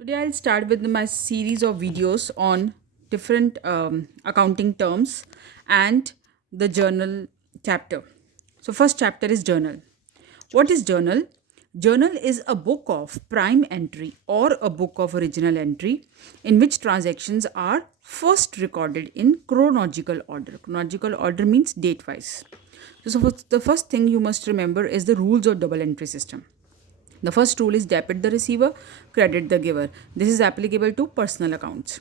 Today I'll start with my series of videos on different accounting terms and the journal chapter. So first chapter is journal. What is journal? Journal is a book of prime entry or a book of original entry in which transactions are first recorded in chronological order. Chronological order means date wise. So the first thing you must remember is the rules of double entry system. The first rule is debit the receiver, credit the giver. This is applicable to personal accounts.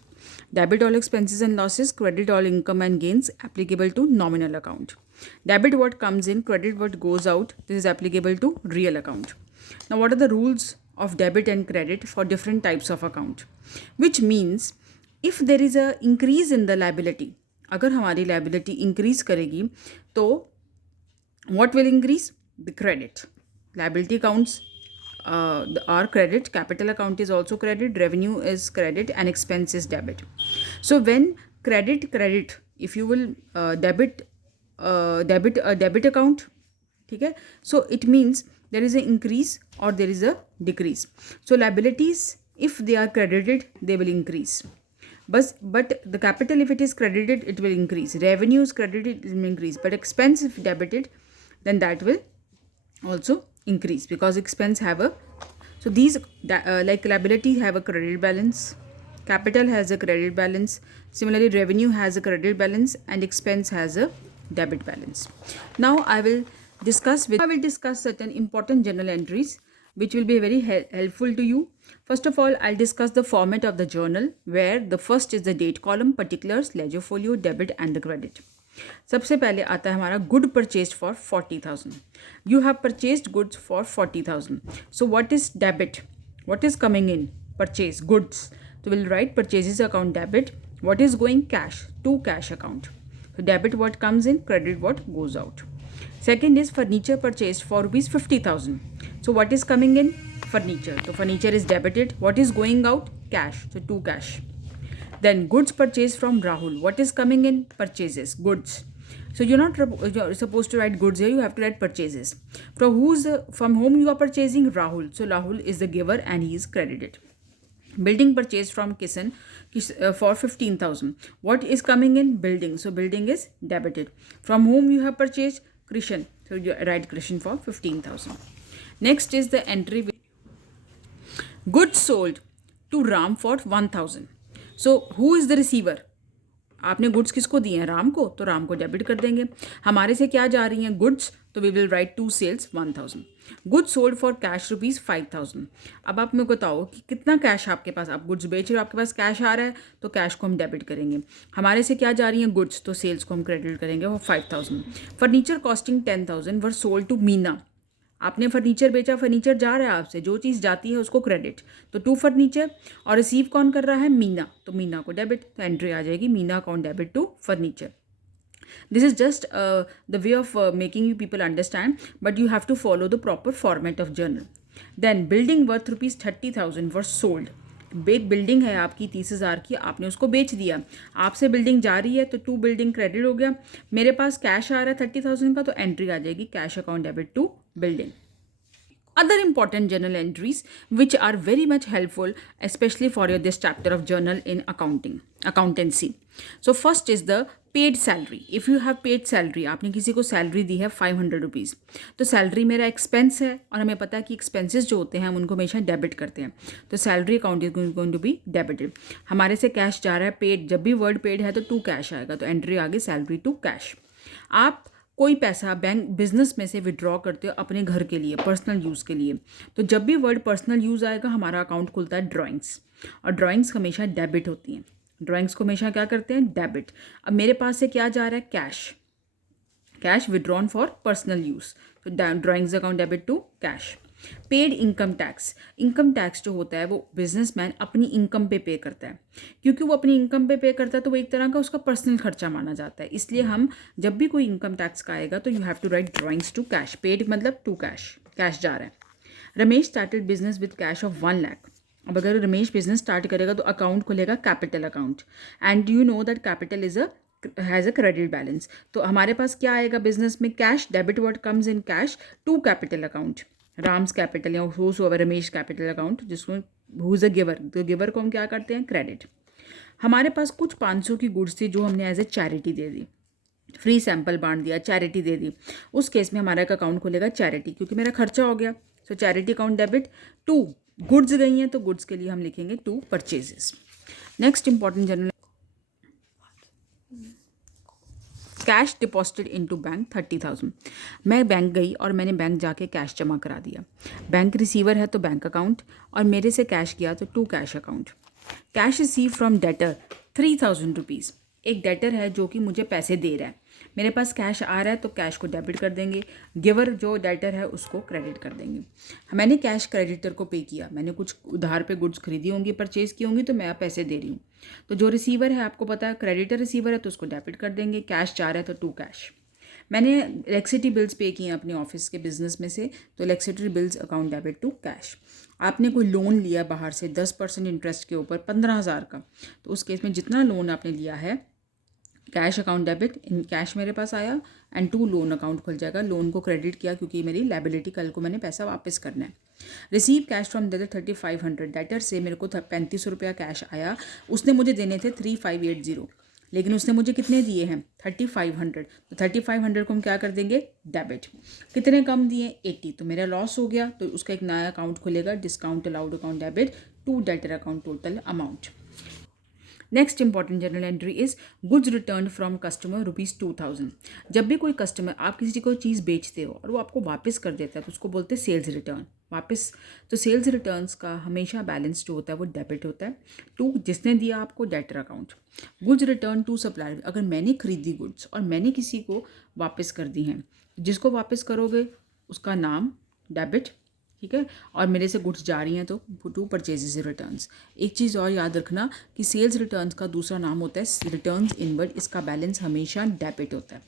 Debit all expenses and losses, credit all income and gains, applicable to nominal account. Debit what comes in, credit what goes out. This is applicable to real account. Now, what are the rules of debit and credit for different types of account? Which means if there is a increase in the liability, अगर हमारी liability increase करेगी तो what will increase? The credit. Liability counts are credit, capital account is also credit, revenue is credit, and expense is debit. So when credit, if you will debit a debit account, okay, so it means there is an increase or there is a decrease. So liabilities, if they are credited, they will increase. But the capital, if it is credited, it will increase. Revenue is credited, it will increase. But expense, if debited, then that will also increase because expense have a, so these like liability have a credit balance, capital has a credit balance, similarly revenue has a credit balance, and expense has a debit balance. Now I will discuss certain important journal entries which will be very helpful to you. First of all, I'll discuss the format of the journal, where the first is the date column, particulars, ledger folio, debit and the credit. सबसे पहले आता है हमारा good purchase for 40,000. You have purchased goods for 40,000. So what is debit? What is coming in? Purchase goods. तो will write purchases account debit. What is going? Cash to cash account. So debit what comes in, credit what goes out. Second is furniture purchased for rupees 50,000. So what is coming in? Furniture. So furniture is debited. What is going out? Cash. So to cash. Then goods purchased from Rahul. What is coming in? Purchases. Goods. So you're supposed to write goods here. You have to write purchases. From whom you are purchasing? Rahul. So Rahul is the giver and he is credited. Building purchased from Kisan for 15,000. What is coming in? Building. So building is debited. From whom you have purchased? Krishan. So you write Krishan for 15,000. Next is the entry. Goods sold to Ram for 1,000. So who is the receiver? आपने goods किसको दिए हैं? राम को. तो राम को debit कर देंगे. हमारे से क्या जा रही हैं? गुड्स. तो we will write to sales 1,000. Goods sold for cash rupees 5,000. अब आप मेरे को बताओ कि कितना कैश आपके पास, आप गुड्स बेच रहे हो, आपके पास कैश आ रहा है, तो कैश को हम डेबिट करेंगे. हमारे से क्या जा रही हैं? गुड्स. तो सेल्स को हम क्रेडिट करेंगे वो 5,000. Furniture costing 10,000 were sold to Meena. आपने फर्नीचर बेचा, फर्नीचर जा रहा है आपसे, जो चीज़ जाती है उसको क्रेडिट. तो टू फर्नीचर. और रिसीव कौन कर रहा है? मीना. तो मीना को डेबिट. तो एंट्री आ जाएगी Meena account debit to furniture. This is just the way of making you people understand, but you have to follow the proper format of journal. Then building worth rupees 30,000 was sold. एक building है आपकी 30,000 की, आपने उसको बेच दिया. आपसे building जा रही है तो टू बिल्डिंग क्रेडिट हो गया. मेरे पास कैश आ रहा है 30,000 का, तो एंट्री आ जाएगी cash account debit to building. Other important journal entries which are very much helpful, especially for your this chapter of journal in accountancy. So first is the paid salary. If you have paid salary, आपने किसी को salary दी है 500 rupees, तो salary मेरा expense है और हमें पता है कि एक्सपेंसेस जो होते हैं हम उनको हमेशा डेबिट करते हैं. तो salary account is going to be debited. हमारे से कैश जा रहा है पेड. जब भी वर्ड पेड है तो टू कैश आएगा, तो एंट्री आ गई सैलरी टू कैश. आप कोई पैसा बैंक बिजनेस में से विड्रॉ करते हो अपने घर के लिए, पर्सनल यूज़ के लिए, तो जब भी वर्ड पर्सनल यूज़ आएगा हमारा अकाउंट खुलता है ड्राइंग्स. और ड्राइंग्स हमेशा डेबिट होती हैं. ड्राइंग्स को हमेशा क्या करते हैं? डेबिट. अब मेरे पास से क्या जा रहा है? Cash. Cash withdrawn for personal use. तो drawings account debit to cash. Paid income tax. Income tax जो होता है वो बिजनेसमैन अपनी इनकम पे करता है. क्योंकि वो अपनी इनकम पे करता है तो वो एक तरह का उसका पर्सनल खर्चा माना जाता है. इसलिए हम जब भी कोई इनकम टैक्स का आएगा तो you have to write drawings to cash. Paid मतलब टू कैश, कैश जा रहा है. Ramesh started business with cash of 1 lakh. अब अगर रमेश बिजनेस स्टार्ट करेगा तो अकाउंट खुलेगा capital account. And you know that capital is has a credit balance. तो हमारे पास क्या आएगा बिजनेस में? Cash. Debit what comes in? Cash to capital account. Ram's capital या रमेश कैपिटल अकाउंट, जिसको हु इज़ अ गिवर, तो गिवर को हम क्या करते हैं, क्रेडिट। हमारे पास कुछ 500 की गुड्स थी जो हमने एज ए चैरिटी दे दी, फ्री सैंपल बांट दिया, चैरिटी दे दी। उस केस में हमारा एक अकाउंट खुलेगा चैरिटी, क्योंकि मेरा खर्चा हो गया। So charity account debit to goods गई हैं तो गुड्स के लिए हम लिखेंगे to purchases. Next important journal, cash deposited into bank 30,000। मैं बैंक गई और मैंने बैंक जाके कैश जमा करा दिया। बैंक रिसीवर है तो बैंक अकाउंट, और मेरे से कैश गया तो to cash account. Cash receive from debtor 3,000 rupees. एक डेटर है जो कि मुझे पैसे दे रहा है, मेरे पास कैश आ रहा है तो कैश को डेबिट कर देंगे, गिवर जो डेटर है उसको क्रेडिट कर देंगे। मैंने कैश क्रेडिटर को पे किया, मैंने कुछ उधार पे गुड्स खरीदी होंगी, परचेज की होंगी, तो मैं पैसे दे रही हूँ। तो जो रिसीवर है आपको पता है क्रेडिटर रिसीवर है तो उसको डेबिट कर देंगे, कैश जा रहा है तो टू कैश। मैंने इलेक्ट्रिसिटी बिल्स पे किए अपने ऑफिस के बिजनेस में से, तो electricity bills account debit to cash. आपने कोई लोन लिया बाहर से 10% इंटरेस्ट के ऊपर 15,000 का, तो उस केस में जितना लोन आपने लिया है cash account debit, in cash मेरे पास आया, एंड टू लोन अकाउंट खुल जाएगा, लोन को क्रेडिट किया क्योंकि मेरी लायबिलिटी, कल को मैंने पैसा वापस करना है। Receive cash from debtor 3,500, debtor से मेरे को 3500 रुपया कैश आया, उसने मुझे देने थे 3,580, लेकिन उसने मुझे कितने दिए हैं 3,500, तो 3,500 को हम क्या कर देंगे, डेबिट। कितने कम दिए 80, तो मेरा लॉस हो गया, तो उसका एक नया अकाउंट खुलेगा, discount allowed account debit to debtor account total amount. Next important journal entry is goods return from customer ₹2,000। जब भी कोई कस्टमर, आप किसी को चीज़ बेचते हो और वो आपको वापस कर देता है तो उसको बोलते हैं सेल्स रिटर्न, वापस। तो सेल्स रिटर्न्स का हमेशा बैलेंस जो होता है वो डेबिट होता है टू जिसने दिया आपको debtor account. Goods return to supplier, अगर मैंने खरीदी गुड्स और मैंने किसी को वापस कर दी हैं, जिसको वापस करोगे उसका नाम डेबिट, ठीक है, और मेरे से गुड्स जा रही हैं तो टू परचेजेस रिटर्न्स। एक चीज़ और याद रखना कि सेल्स रिटर्न्स का दूसरा नाम होता है रिटर्न्स इनवर्ड, इसका बैलेंस हमेशा डेबिट होता है।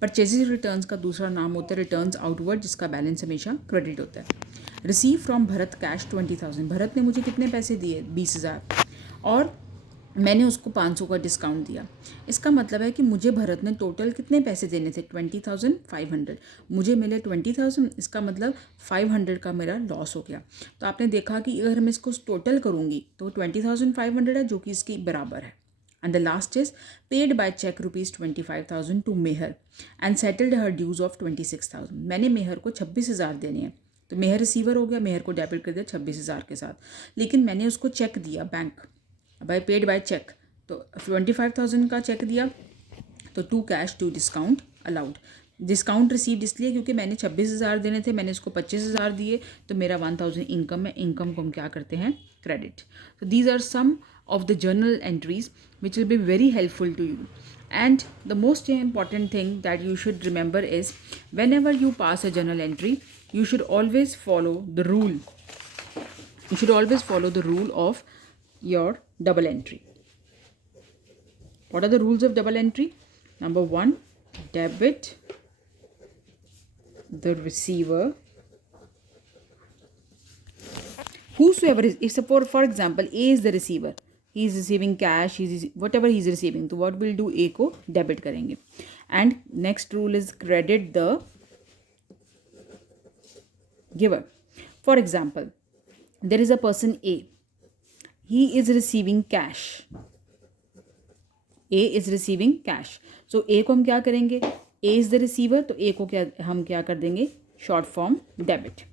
परचेजेस रिटर्न्स का दूसरा नाम होता है रिटर्न्स आउटवर्ड, जिसका बैलेंस हमेशा क्रेडिट होता है। Receive from Bharat cash 20,000, Bharat ने मुझे कितने पैसे दिए 20,000, और मैंने उसको 500 का डिस्काउंट दिया। इसका मतलब है कि मुझे भरत ने टोटल कितने पैसे देने थे 20,500, मुझे मिले 20,000, इसका मतलब 500 का मेरा लॉस हो गया। तो आपने देखा कि अगर मैं इसको टोटल करूँगी तो 20,500 है, जो कि इसकी बराबर है। And the last is paid by cheque ₹25,000 to Mehar and settled her dues of 26,000। मैंने मेहर को 26,000 देने हैं, तो मेहर रिसीवर हो गया, मेहर को डेबिट कर दिया 26,000 के साथ, लेकिन मैंने उसको चेक दिया bank by paid by cheque, तो 25,000 का चेक दिया, तो to cash to discount allowed. Discount received इसलिए क्योंकि मैंने 26,000 देने थे, मैंने उसको 25,000 दिए, तो मेरा 1,000 इनकम है, इनकम को हम क्या करते हैं, क्रेडिट। तो these are some of the journal entries which will be very helpful to you. And the most important thing that you should remember is whenever you pass a journal entry, you should always follow the rule. You should always follow the rule of your double entry. What are the rules of double entry? Number 1, debit the receiver. Whosoever is, if for example A is the receiver, he is receiving cash, whatever he is receiving, तो what will do, A को debit करेंगे। And next rule is credit the giver. For example there is a person A, he is receiving cash, A is receiving cash, so A को हम क्या करेंगे, A is the receiver, तो A को क्या हम क्या कर देंगे, short form debit,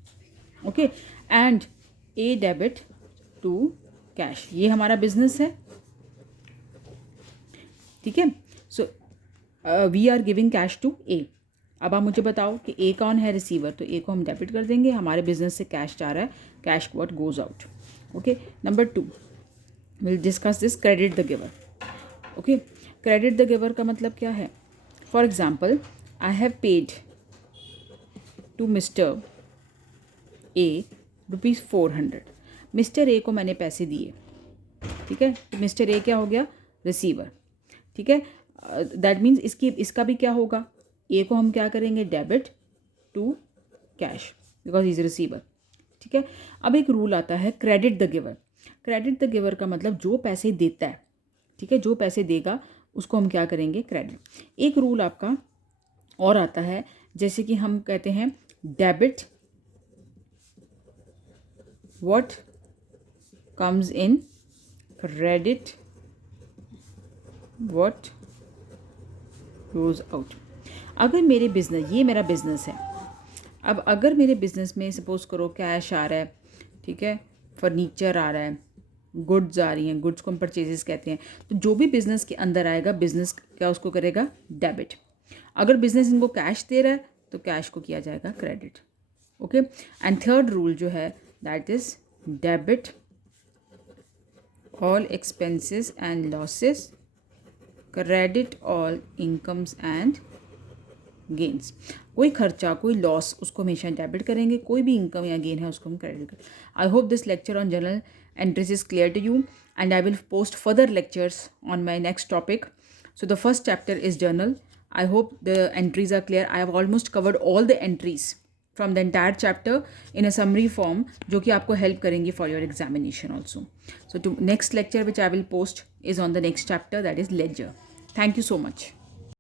okay, and A debit to cash, ये हमारा बिजनेस है, ठीक है। So we are giving cash to A। अब आप मुझे बताओ कि A कौन है, रिसीवर, तो A को हम डेबिट कर देंगे, हमारे बिजनेस से कैश जा रहा है, cash what goes out, okay. Number 2 will discuss this credit the giver, okay. Credit the giver का मतलब क्या है, for example I have paid to mister A ₹400, mister A को मैंने पैसे दिए, ठीक है, तो मिस्टर ए क्या हो गया, रिसीवर, ठीक है। दैट मीन्स इसका भी क्या होगा, ए को हम क्या करेंगे, debit to cash because is receiver, ठीक है। अब एक रूल आता है credit the giver. Credit the giver का मतलब जो पैसे देता है, ठीक है, जो पैसे देगा उसको हम क्या करेंगे, क्रेडिट। एक रूल आपका और आता है, जैसे कि हम कहते हैं debit what comes in credit, what goes out. अगर मेरे बिजनेस, ये मेरा बिजनेस है, अब अगर मेरे बिजनेस में सपोज करो कैश आ रहा है, ठीक है, फर्नीचर आ रहा है, गुड्स आ रही हैं, गुड्स को हम परचेजेस कहते हैं, तो जो भी बिजनेस के अंदर आएगा बिजनेस क्या उसको करेगा, डेबिट. अगर बिजनेस इनको कैश दे रहा है तो कैश को किया जाएगा credit. Okay. And third rule जो है that is debit all expenses and losses, credit all incomes and gains. कोई खर्चा, कोई लॉस, उसको हमेशा डेबिट करेंगे, कोई भी इनकम या गेन है उसको हम क्रेडिट करेंगे. I hope this lecture on journal entries is clear to you and I will post further lectures on my next topic. So the first chapter is journal. I hope the entries are clear. I have almost covered all the entries from the entire chapter in a summary form जो कि आपको help करेंगी for your examination also. So to next lecture which I will post is on the next chapter, that is ledger. Thank you so much.